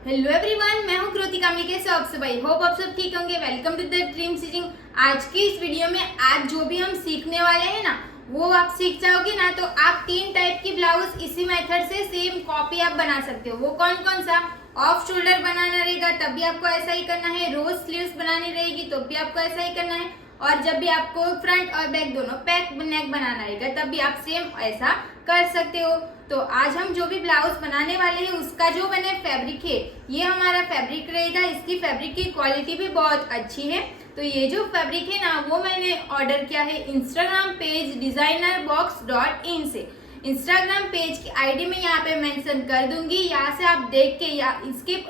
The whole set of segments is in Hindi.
हेलो एवरीवन, मैं हूं कृतिका के शॉप से। भाई होप आप सब ठीक होंगे। Welcome to the Dream Stitching. आज की इस वीडियो में आज जो भी हम सीखने वाले हैं ना, वो आप सीख जाओगे ना तो आप 3 टाइप की ब्लाउज इसी मेथड से सेम कॉपी आप बना सकते हो। वो कौन कौन सा? ऑफ शोल्डर बनाना रहेगा तब भी आपको ऐसा ही करना है, रोज स्लीव्स बनानी रहेगी तो भी आपको ऐसा ही करना है, और जब भी आपको फ्रंट और बैक दोनों पैक नेक बनाना रहेगा तब भी आप सेम ऐसा कर सकते हो। तो आज हम जो भी ब्लाउज बनाने वाले हैं उसका जो बने फैब्रिक है, ये हमारा फैब्रिक रहेगा। इसकी फैब्रिक की क्वालिटी भी बहुत अच्छी है। तो ये जो फैब्रिक है ना, वो मैंने ऑर्डर किया है इंस्टाग्राम पेज designerbox.in से। इंस्टाग्राम पेज की आईडी में यहाँ पे मेंशन कर दूंगी, यहाँ से आप देख के, या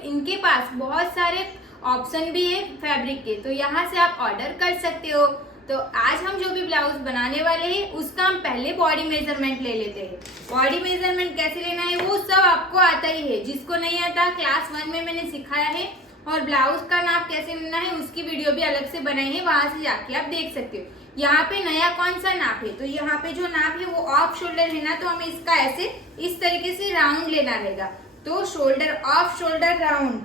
इनके पास बहुत सारे ऑप्शन भी है फैब्रिक के, तो यहाँ से आप ऑर्डर कर सकते हो। तो आज हम जो भी ब्लाउज बनाने वाले हैं उसका हम पहले बॉडी मेजरमेंट ले लेते हैं। बॉडी मेजरमेंट कैसे लेना है वो सब आपको आता ही है। जिसको नहीं आता, क्लास 1 में मैंने सिखाया है, और ब्लाउज का नाप कैसे लेना है उसकी वीडियो भी अलग से बनाई है, वहां से जाके आप देख सकते हो। यहाँ पे नया कौन सा नाप है, तो यहाँ पे जो नाप है वो ऑफ शोल्डर है ना, तो हमें इसका ऐसे इस तरीके से राउंड लेना रहेगा। तो shoulder off shoulder round,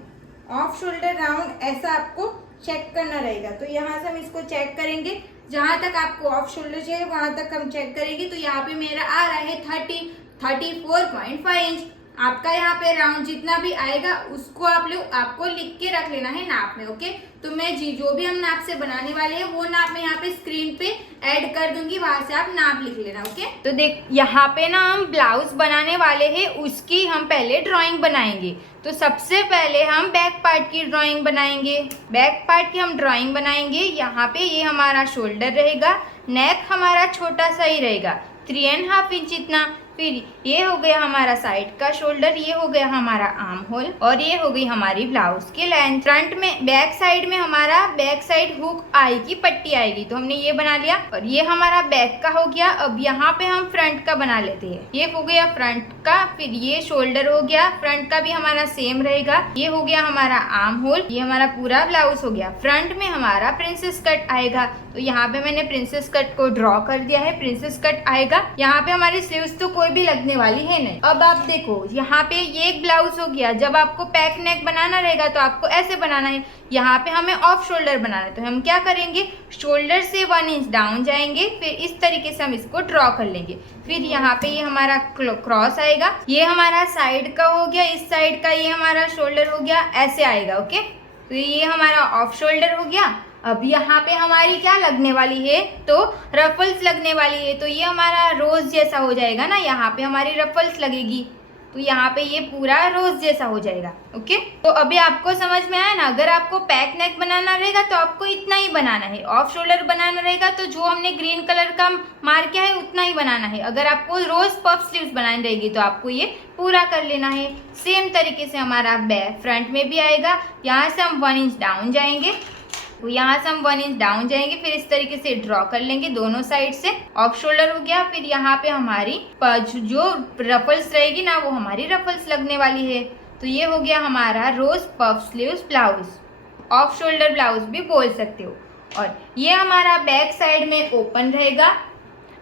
off shoulder round ऐसा आपको चेक करना रहेगा। तो यहाँ से हम इसको चेक करेंगे, जहां तक आपको ऑफ शोल्डर चाहिए वहां तक हम चेक करेंगे। तो यहाँ पे मेरा आ रहा है 34.5 इंच। आपका यहाँ पे राउंड जितना भी आएगा उसको आपको लिख के रख लेना है नाप में। ओके, तो मैं जो भी हम नाप से बनाने वाले हैं वो नाप मैं यहाँ पे स्क्रीन पे ऐड कर दूंगी, वहां से आप नाप लिख लेना। ओके, तो देख यहाँ पे ना हम ब्लाउज बनाने वाले हैं, उसकी हम पहले ड्राइंग बनाएंगे। तो सबसे पहले हम बैक पार्ट की ड्राइंग बनाएंगे। बैक पार्ट की हम ड्राइंग बनाएंगे। यहाँ पे ये हमारा शोल्डर रहेगा, नेक हमारा छोटा सा ही रहेगा 3.5 इंच इतना। फिर ये हो गया हमारा साइड का शोल्डर, ये हो गया हमारा आर्म होल, और ये हो गई हमारी ब्लाउज की लेंथ। फ्रंट में बैक साइड में हमारा बैक साइड हुक आएगी, पट्टी आएगी, तो हमने ये बना लिया। और ये हमारा बैक का हो गया। अब यहाँ पे हम फ्रंट का बना लेते हैं। ये हो गया फ्रंट का, फिर ये शोल्डर हो गया, फ्रंट का भी हमारा सेम रहेगा। ये हो गया हमारा आर्म होल, ये हमारा पूरा ब्लाउज हो गया। फ्रंट में हमारा प्रिंसेस कट आएगा, तो यहाँ पे मैंने प्रिंसेस कट को ड्रॉ कर दिया है। प्रिंसेस कट आएगा। यहाँ पे हमारी स्लीव्स तो कोई भी लगने वाली है नहीं। अब आप देखो, यहाँ पे ये एक ब्लाउज हो गया। जब आपको पैक नेक बनाना रहेगा तो आपको ऐसे बनाना है। यहाँ पे हमें ऑफ शोल्डर बनाना है, तो हम क्या करेंगे, शोल्डर से 1 इंच डाउन जाएंगे, फिर इस तरीके से हम इसको ड्रॉ कर लेंगे। फिर यहाँ पे ये हमारा क्रॉस आएगा, ये हमारा साइड का हो गया, इस साइड का ये हमारा शोल्डर हो गया, ऐसे आएगा। ओके, तो ये हमारा ऑफ शोल्डर हो गया। अब यहाँ पे हमारी क्या लगने वाली है, तो रफल्स लगने वाली है। तो ये हमारा रोज जैसा हो जाएगा ना, यहाँ पे हमारी रफल्स लगेगी, तो यहाँ पे ये पूरा रोज जैसा हो जाएगा। ओके, तो अभी आपको समझ में आया ना। अगर आपको पैक नेक बनाना रहेगा तो आपको इतना ही बनाना है। ऑफ शोल्डर बनाना रहेगा तो जो हमने ग्रीन कलर का मार्क किया है उतना ही बनाना है। अगर आपको रोज पफ स्लीव्स बनानी रहेगी तो आपको ये पूरा कर लेना है। सेम तरीके से हमारा बैक फ्रंट में भी आएगा। यहाँ से हम 1 इंच डाउन जाएंगे, तो यहाँ से हम 1 इंच डाउन जाएंगे, फिर इस तरीके से ड्रॉ कर लेंगे दोनों साइड से। ऑफ शोल्डर हो गया। फिर यहाँ पे हमारी जो रफल्स रहेगी ना, वो हमारी रफल्स लगने वाली है। तो ये हो गया हमारा rose puff sleeves blouse, off shoulder blouse भी बोल सकते हो। और ये हमारा बैक साइड में ओपन रहेगा,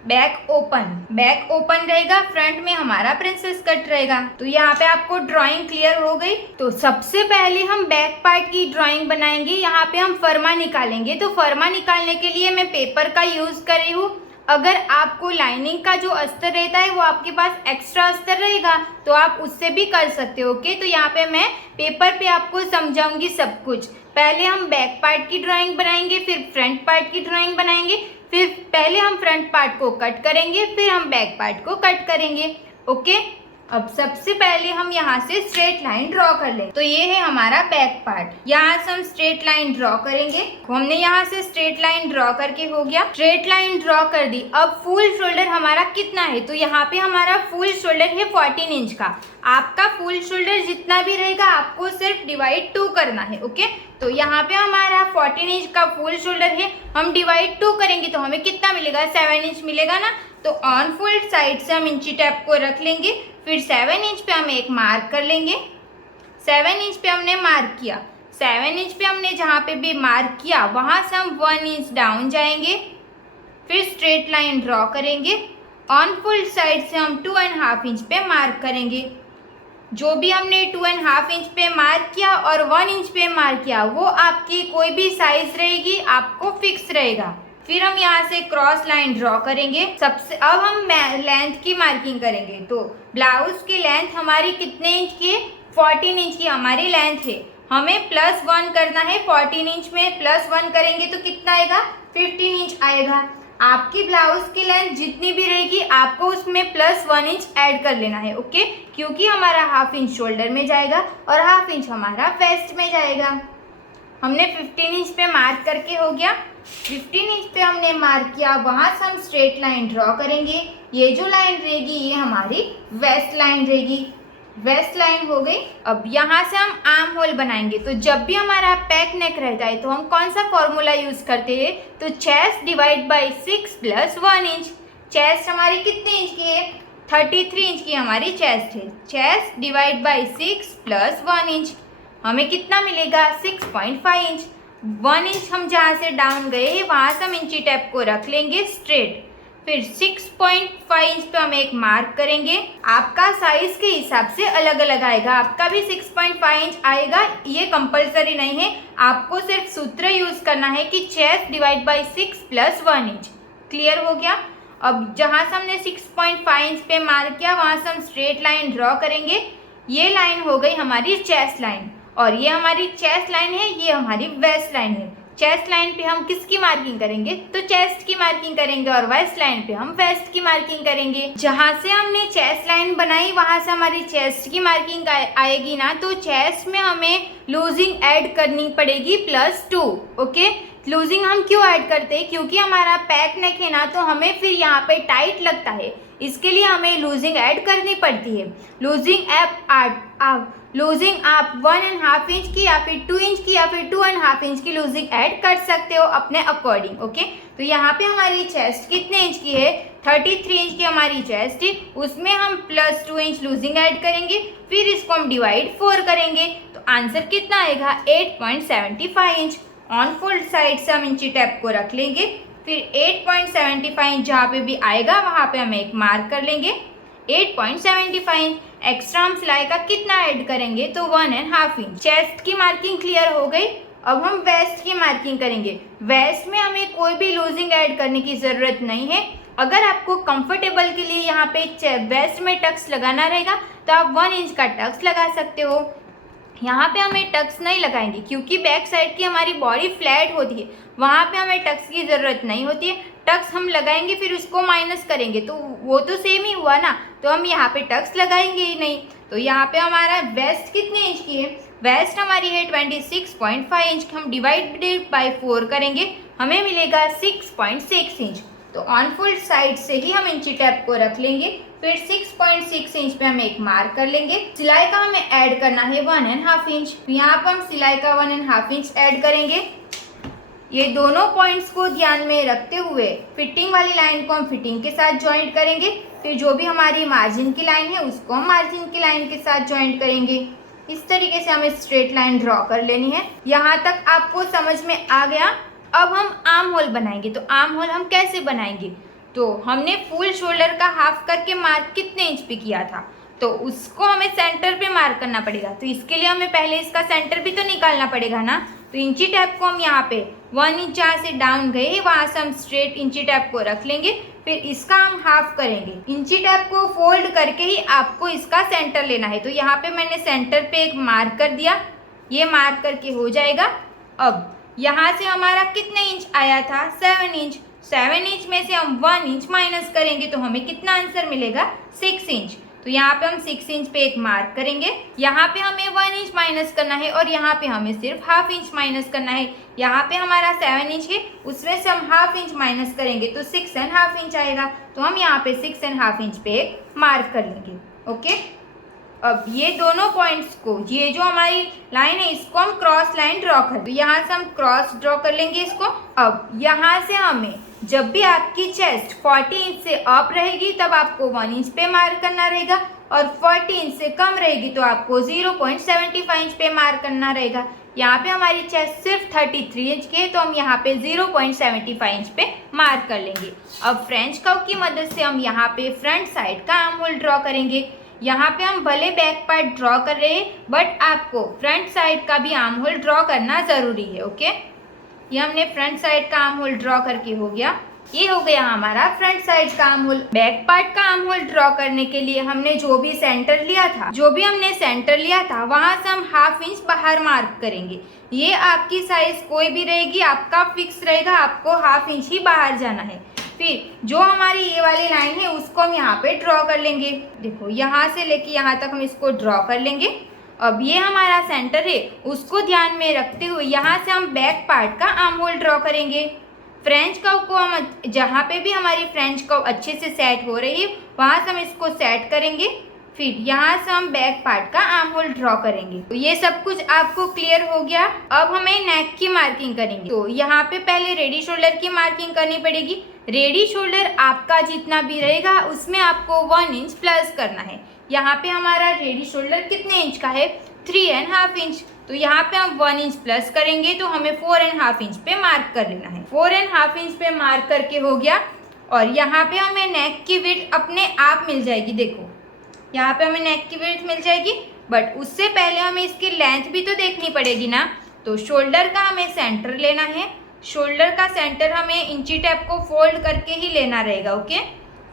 बैक ओपन रहेगा। फ्रंट में हमारा प्रिंसेस कट रहेगा। तो यहाँ पे आपको ड्राइंग क्लियर हो गई। तो सबसे पहले हम बैक पार्ट की ड्राइंग बनाएंगे। यहाँ पे हम फर्मा निकालेंगे। तो फर्मा निकालने के लिए मैं पेपर का यूज कर रही हूँ। अगर आपको लाइनिंग का जो अस्तर रहता है वो आपके पास एक्स्ट्रा अस्तर रहेगा तो आप उससे भी कर सकते हो। ओके, तो यहाँ पे मैं पेपर पे आपको समझाऊंगी सब कुछ। पहले हम बैक पार्ट की ड्राइंग बनाएंगे, फिर फ्रंट पार्ट की ड्राइंग बनाएंगे। फिर पहले हम फ्रंट पार्ट को कट करेंगे, फिर हम बैक पार्ट को कट करेंगे। ओके, अब सबसे पहले हम यहाँ से स्ट्रेट लाइन ड्रॉ कर लेंगे। तो ये है हमारा बैक पार्ट। यहाँ से हम स्ट्रेट लाइन ड्रॉ करेंगे। हमने यहाँ से स्ट्रेट लाइन ड्रॉ करके हो गया, स्ट्रेट लाइन ड्रॉ कर दी। अब फुल शोल्डर हमारा कितना है, तो यहाँ पे हमारा फुल शोल्डर है 14 इंच का। आपका फुल शोल्डर जितना भी रहेगा आपको सिर्फ डिवाइड 2 करना है। ओके, तो यहाँ पे हमारा 14 इंच का फुल शोल्डर है, हम डिवाइड 2 करेंगे तो हमें कितना मिलेगा, 7 इंच मिलेगा ना। तो ऑन फुल साइड से हम इंची टैप को रख लेंगे, फिर 7 इंच पे हम एक मार्क कर लेंगे। 7 इंच पे हमने मार्क किया, 7 इंच पे हमने जहाँ पे भी मार्क किया वहाँ से हम 1 इंच डाउन जाएंगे, फिर स्ट्रेट लाइन ड्रॉ करेंगे। ऑन फुल साइड से हम 2.5 इंच पे मार्क करेंगे। जो भी हमने 2.5 इंच पे मार्क किया और 1 इंच पे मार्क किया वो आपकी कोई भी साइज रहेगी, आपको फिक्स रहेगा। फिर हम यहाँ से क्रॉस लाइन ड्रॉ करेंगे। सबसे अब हम लेंथ की मार्किंग करेंगे। तो ब्लाउज की लेंथ हमारी कितने इंच की है? 14 इंच की हमारी लेंथ है। हमें +1 करना है। 14 इंच में +1 करेंगे तो कितना आएगा? 15 इंच आएगा। आपकी ब्लाउज की लेंथ जितनी भी रहेगी आपको उसमें +1 इंच ऐड कर लेना है, ओके? क्योंकि हमारा 1/2 इंच शोल्डर में जाएगा और 1/2 इंच हमारा वेस्ट में जाएगा। हमने 15 इंच पे मार्क करके हो गया। 15 इंच पे हमने मार्क किया, वहां से हम स्ट्रेट लाइन ड्रॉ करेंगे। ये जो लाइन रहेगी ये हमारी वेस्ट लाइन रहेगी। वेस्ट लाइन हो गई। अब यहाँ से हम आर्म होल बनाएंगे। तो जब भी हमारा पैक नेक रहता है तो हम कौन सा फॉर्मूला यूज करते हैं? तो chest divide by 6 + 1 inch. Chest हमारी कितने इंच की है? 33 इंच की हमारी चेस्ट है। चेस्ट डिवाइड बाई 6 + 1 इंच, हमें कितना मिलेगा? 6.5 इंच। 1 इंच हम जहाँ से डाउन गए वहाँ से हम इंची टेप को रख लेंगे स्ट्रेट। फिर 6.5 इंच पे हम एक मार्क करेंगे। आपका साइज के हिसाब से अलग अलग आएगा। आपका भी 6.5 इंच आएगा, ये कंपलसरी नहीं है। आपको सिर्फ सूत्र यूज करना है कि chest divide by 6 + 1 inch. Clear हो गया? अब जहाँ से हमने 6.5 इंच पे मार्क किया वहाँ से हम स्ट्रेट लाइन ड्रॉ करेंगे। ये लाइन हो गई हमारी चेस्ट लाइन और ये हमारी चेस्ट लाइन है, ये हमारी वेस्ट लाइन है। चेस्ट लाइन पे हम किसकी मार्किंग करेंगे? तो चेस्ट की मार्किंग करेंगे और वेस्ट लाइन पे हम वेस्ट की मार्किंग करेंगे। जहाँ से हमने चेस्ट लाइन बनाई वहां से हमारी चेस्ट की मार्किंग आएगी ना, तो चेस्ट में हमें लूजिंग ऐड करनी पड़ेगी +2, ओके? लूजिंग हम क्यों ऐड करते हैं? क्योंकि हमारा पैक नेक है ना, तो हमें फिर यहाँ पे टाइट लगता है, इसके लिए हमें लूजिंग ऐड करनी पड़ती है। लूजिंग आप 1.5 इंच की या फिर 2 इंच की या फिर 2.5 इंच की लूजिंग ऐड कर सकते हो अपने अकॉर्डिंग, ओके? तो यहाँ पे हमारी चेस्ट कितने इंच की है? 33 इंच की हमारी चेस्ट है, उसमें हम +2 इंच लूजिंग ऐड करेंगे। फिर इसको हम डिवाइड 4 करेंगे तो आंसर कितना आएगा? 8.75 इंच। ऑन फोल्ड साइड से हम इंची टेप को रख लेंगे। फिर 8.75 इंच जहाँ पे भी आएगा वहाँ पे हम एक मार्क कर लेंगे। 8.75 इंच। एक्स्ट्रा हम सिलाई का कितना ऐड करेंगे? तो 1.5 इंच। चेस्ट की मार्किंग क्लियर हो गई। अब हम वेस्ट की मार्किंग करेंगे। वेस्ट में हमें कोई भी लूजिंग ऐड करने की ज़रूरत नहीं है। अगर आपको कंफर्टेबल के लिए यहाँ पे वेस्ट में टक्स लगाना रहेगा तो आप 1 इंच का टक्स लगा सकते हो। यहाँ पे हमें टक्स नहीं लगाएंगे क्योंकि बैक साइड की हमारी बॉडी फ्लैट होती है, वहाँ पे हमें टक्स की ज़रूरत नहीं होती है। टक्स हम लगाएंगे फिर उसको माइनस करेंगे तो वो तो सेम ही हुआ ना, तो हम यहाँ पे टक्स लगाएंगे ही नहीं। तो यहाँ पे हमारा वेस्ट कितने इंच की है? वेस्ट हमारी है 26.5 इंच। हम डिवाइडेड बाई 4 करेंगे, हमें मिलेगा 6.6 इंच। तो ऑन फोल्ड साइड से ही हम इंची टेप को रख लेंगे। फिर 6.6 इंच पे हम एक मार्क कर लेंगे। सिलाई का हमें ऐड करना है 1.5 इंच। तो यहाँ पर हम सिलाई का 1.5 इंच ऐड करेंगे। ये दोनों पॉइंट्स को ध्यान में रखते हुए फिटिंग वाली लाइन को हम फिटिंग के साथ ज्वाइंट करेंगे। फिर जो भी हमारी मार्जिन की लाइन है उसको हम मार्जिन की लाइन के साथ ज्वाइंट करेंगे। इस तरीके से हमें स्ट्रेट लाइन ड्रॉ कर लेनी है। यहाँ तक आपको समझ में आ गया? अब हम आर्म होल बनाएंगे। तो आर्म होल हम कैसे बनाएंगे? तो हमने फुल शोल्डर का हाफ करके मार्क कितने इंच पे किया था, तो उसको हमें सेंटर पे मार्क करना पड़ेगा। तो इसके लिए हमें पहले इसका सेंटर भी तो निकालना पड़ेगा ना। तो इंची टैप को हम यहाँ पे 1 इंच जहाँ से डाउन गए वहाँ से हम स्ट्रेट इंची टैप को रख लेंगे। फिर इसका हम हाफ करेंगे। इंची टैप को फोल्ड करके ही आपको इसका सेंटर लेना है। तो यहाँ पे मैंने सेंटर पे एक मार्क कर दिया, ये मार्क करके हो जाएगा। अब यहाँ से हमारा कितने इंच आया था? 7 इंच। 7 इंच में से हम 1 इंच माइनस करेंगे तो हमें कितना आंसर मिलेगा? 6 इंच। तो यहाँ पे हम 6 इंच पे एक मार्क करेंगे। यहाँ पे हमें 1 इंच माइनस करना है और यहाँ पे हमें सिर्फ हाफ इंच माइनस करना है। यहाँ पे हमारा 7 इंच है, उसमें से हम हाफ इंच माइनस करेंगे तो 6.5 इंच आएगा। तो हम यहाँ पे 6.5 इंच पे एक मार्क कर लेंगे, ओके? अब ये दोनों पॉइंट्स को, ये जो हमारी लाइन है इसको हम क्रॉस लाइन ड्रॉ कर, तो यहाँ से हम क्रॉस ड्रॉ कर लेंगे इसको। अब यहाँ से हमें जब भी आपकी चेस्ट 40 इंच से अप रहेगी तब आपको 1 इंच पे मार्क करना रहेगा और 40 इंच से कम रहेगी तो आपको 0.75 इंच पे मार्क करना रहेगा। यहाँ पे हमारी चेस्ट सिर्फ 33 इंच की है तो हम यहाँ पे 0.75 इंच पे मार्क कर लेंगे। अब फ्रेंच कर्व की मदद से हम यहाँ पे फ्रंट साइड का आर्म होल ड्रॉ करेंगे। यहाँ पे हम भले बैक पार्ट ड्रॉ कर रहे हैं बट आपको फ्रंट साइड का भी आर्म होल ड्रॉ करना ज़रूरी है। ओके, ये हमने फ्रंट साइड का आर्म होल ड्रॉ करके हो गया। ये हो गया हमारा फ्रंट साइड का आर्म होल। बैक पार्ट का आर्म होल ड्रॉ करने के लिए हमने जो भी सेंटर लिया था वहां से हम 1/2 इंच बाहर मार्क करेंगे। ये आपकी साइज कोई भी रहेगी, आपका फिक्स रहेगा, आपको 1/2 इंच ही बाहर जाना है। फिर जो हमारी ये वाली लाइन है उसको हम यहाँ पे ड्रॉ कर लेंगे। देखो यहाँ से लेके यहाँ तक हम इसको ड्रॉ कर लेंगे। अब ये हमारा सेंटर है, उसको ध्यान में रखते हुए यहाँ से हम बैक पार्ट का आर्म होल ड्रॉ करेंगे। फ्रेंच कर्व को हम जहाँ पे भी हमारी फ्रेंच कर्व अच्छे से सेट हो रही है वहाँ से हम इसको सेट करेंगे। फिर यहाँ से हम बैक पार्ट का आर्म होल ड्रॉ करेंगे। तो ये सब कुछ आपको क्लियर हो गया। अब हमें नेक की मार्किंग करेंगे। तो यहाँ पे पहले रेडी शोल्डर की मार्किंग करनी पड़ेगी। रेडी शोल्डर आपका जितना भी रहेगा उसमें आपको 1 इंच प्लस करना है। यहाँ पे हमारा रेडी शोल्डर कितने इंच का है? 3.5 इंच। तो यहाँ पे हम 1 इंच प्लस करेंगे तो हमें 4.5 इंच पे मार्क कर लेना है। 4.5 इंच पे मार्क करके हो गया। और यहाँ पे हमें नेक की विड्थ अपने आप मिल जाएगी। देखो यहाँ पे हमें नेक की विड्थ मिल जाएगी, बट उससे पहले हमें इसकी लेंथ भी तो देखनी पड़ेगी ना। तो शोल्डर का हमें सेंटर लेना है। शोल्डर का सेंटर हमें इंची टेप को फोल्ड करके ही लेना रहेगा। ओके,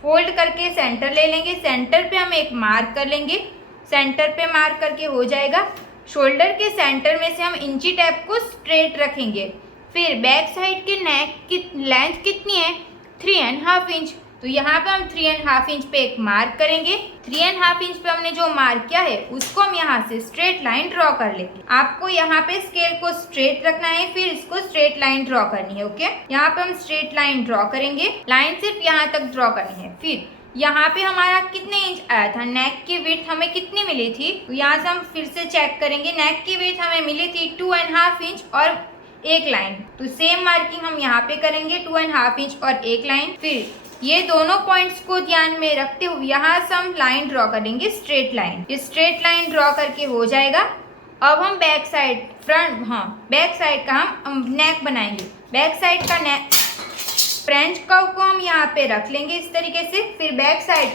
फोल्ड करके सेंटर ले लेंगे। सेंटर पे हम एक मार्क कर लेंगे। सेंटर पे मार्क करके हो जाएगा। शोल्डर के सेंटर में से हम इंची टेप को स्ट्रेट रखेंगे। फिर बैक साइड के नेक की लेंथ कितनी है? 3.5 इंच। तो यहाँ पे हम 3.5 इंच पे एक मार्क करेंगे। 3.5 इंच पे हमने जो मार्क किया है उसको हम यहाँ से स्ट्रेट लाइन ड्रॉ कर लेंगे। आपको यहाँ पे स्केल को स्ट्रेट रखना है, फिर इसको स्ट्रेट लाइन ड्रॉ करनी है। ओके, यहाँ पे हम स्ट्रेट लाइन ड्रॉ करेंगे। लाइन सिर्फ यहाँ तक ड्रॉ करनी है। फिर यहाँ पे हमारा कितने इंच आया था? नेक की विड्थ हमें कितनी मिली थी? तो यहाँ से हम फिर से चेक करेंगे। नेक की विड्थ हमें मिली थी 2.5 इंच और एक लाइन। तो सेम मार्किंग हम यहाँ पे करेंगे, 2.5 इंच और एक लाइन। फिर ये दोनों पॉइंट्स को ध्यान में रखते हुए यहाँ से हम लाइन ड्रॉ करेंगे, स्ट्रेट लाइन। ये स्ट्रेट लाइन ड्रॉ करके हो जाएगा। अब हम बैक साइड बैक साइड का हम नेक बनाएंगे। बैक साइड का नेक फ्रेंच कर्व को हम यहाँ पे रख लेंगे इस तरीके से। फिर बैक साइड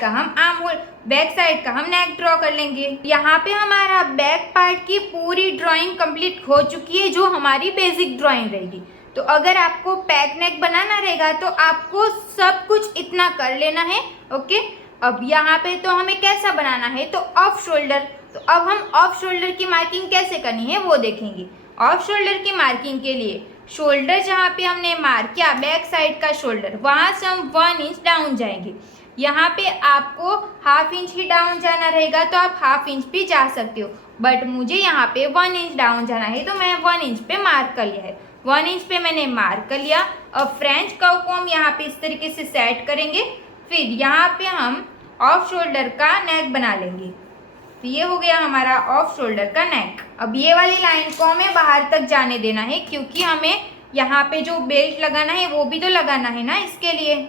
का हम नेक ड्रॉ कर लेंगे। यहाँ पे हमारा बैक पार्ट की पूरी ड्राइंग कंप्लीट हो चुकी है, जो हमारी बेसिक ड्राइंग रहेगी। तो अगर आपको पैक नेक बनाना रहेगा तो आपको सब कुछ इतना कर लेना है। ओके, अब यहाँ पे तो हमें कैसा बनाना है? तो ऑफ शोल्डर। तो अब हम ऑफ शोल्डर की मार्किंग कैसे करनी है वो देखेंगे। ऑफ शोल्डर की मार्किंग के लिए शोल्डर जहाँ पे हमने मार्क किया बैक साइड का शोल्डर, वहाँ से हम 1 इंच डाउन जाएंगे। यहाँ पे आपको 1/2 इंच ही डाउन जाना रहेगा तो आप 1/2 इंच भी जा सकते हो, बट मुझे यहाँ पे 1 इंच डाउन जाना है तो मैं 1 इंच पे मार्क कर लिया है। 1 इंच पे मैंने मार्क कर लिया। अब फ्रेंच कर्व को हम यहाँ पे इस तरीके से सेट करेंगे। फिर यहाँ पे हम ऑफ शोल्डर का नेक बना लेंगे। तो ये हो गया हमारा ऑफ शोल्डर का नेक। अब ये वाली लाइन को हमें बाहर तक जाने देना है, क्योंकि हमें यहाँ पे जो बेल्ट लगाना है वो भी तो लगाना है ना। इसके लिए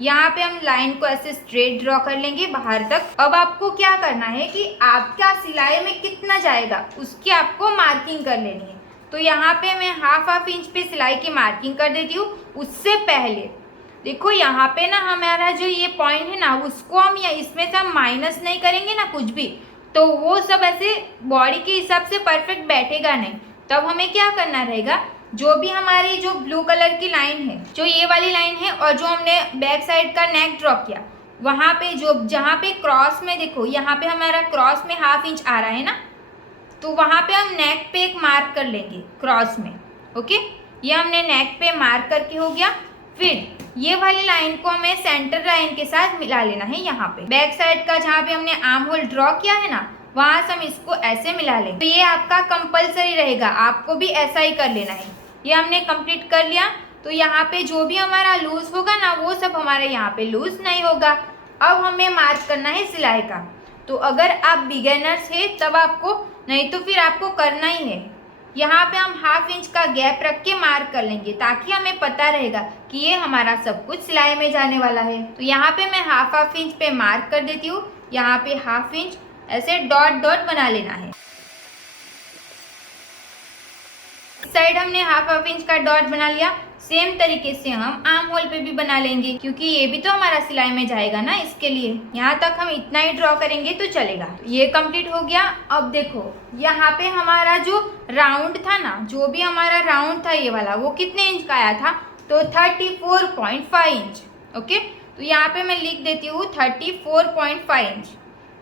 यहाँ पे हम लाइन को ऐसे स्ट्रेट ड्रॉ कर लेंगे बाहर तक। अब आपको क्या करना है कि आपका सिलाई में कितना जाएगा उसकी आपको मार्किंग कर लेनी है। तो यहाँ पे मैं 1/2 इंच पे सिलाई की मार्किंग कर देती हूँ। उससे पहले देखो यहाँ पे ना हमारा जो ये पॉइंट है ना, उसको हम इसमें से हम माइनस नहीं करेंगे ना कुछ भी, तो वो सब ऐसे बॉडी के हिसाब से परफेक्ट बैठेगा नहीं। तब हमें क्या करना रहेगा, जो भी हमारी जो ब्लू कलर की लाइन है, जो ये वाली लाइन है, और जो हमने बैक साइड का नेक ड्रॉ किया वहाँ पे जहाँ पे क्रॉस में देखो यहाँ पे हमारा क्रॉस में 1/2 इंच आ रहा है ना, तो वहाँ पे हम नेक पे एक मार्क कर लेंगे क्रॉस में। ओके, ये हमने नेक पे मार्क करके हो गया। फिर ये वाली लाइन को हमें सेंटर लाइन के साथ मिला लेना है। यहाँ पे बैक साइड का जहाँ पे हमने आर्म होल ड्रॉ किया है ना, वहाँ से हम इसको ऐसे मिला लेंगे। तो ये आपका कंपलसरी रहेगा, आपको भी ऐसा ही कर लेना है। ये हमने कंप्लीट कर लिया। तो यहाँ पे जो भी हमारा लूज होगा ना, वो सब हमारे यहाँ पे लूज नहीं होगा। अब हमें मार्क करना है सिलाई का। तो अगर आप बिगिनर्स है तब आपको, नहीं तो फिर आपको करना ही है। यहाँ पे हम 1/2 इंच का गैप रख के मार्क कर लेंगे, ताकि हमें पता रहेगा कि ये हमारा सब कुछ सिलाई में जाने वाला है। तो यहाँ पे मैं 1/2 इंच पे मार्क कर देती हूँ। यहाँ पे 1/2 इंच ऐसे डॉट डॉट बना लेना है। साइड हमने 1/2 इंच का डॉट बना लिया। सेम तरीके से हम आर्म होल पे भी बना लेंगे, क्योंकि ये भी तो हमारा सिलाई में जाएगा ना। इसके लिए यहाँ तक हम इतना ही ड्रॉ करेंगे तो चलेगा। ये कंप्लीट हो गया। अब देखो यहाँ पे हमारा जो राउंड था ना, जो भी हमारा राउंड था ये वाला, वो कितने इंच का आया था? तो 34.5 इंच। ओके, तो यहाँ पे मैं लिख देती हूँ 34.5 इंच।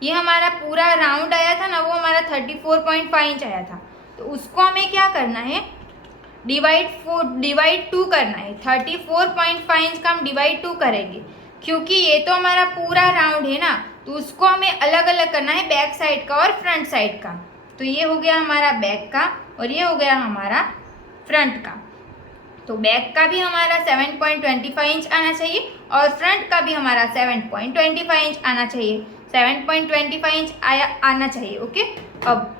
ये हमारा पूरा राउंड आया था ना, वो हमारा 34.5 इंच आया था। तो उसको हमें क्या करना है? डिवाइड 2 करना है। 34.5 इंच का हम डिवाइड 2 करेंगे, क्योंकि ये तो हमारा पूरा राउंड है ना, तो उसको हमें अलग अलग करना है, बैक साइड का और फ्रंट साइड का। तो ये हो गया हमारा बैक का और ये हो गया हमारा फ्रंट का। तो बैक का भी हमारा 7.25 इंच आना चाहिए और फ्रंट का भी हमारा 7.25 इंच आना चाहिए। 7.25 इंच आना चाहिए। ओके, अब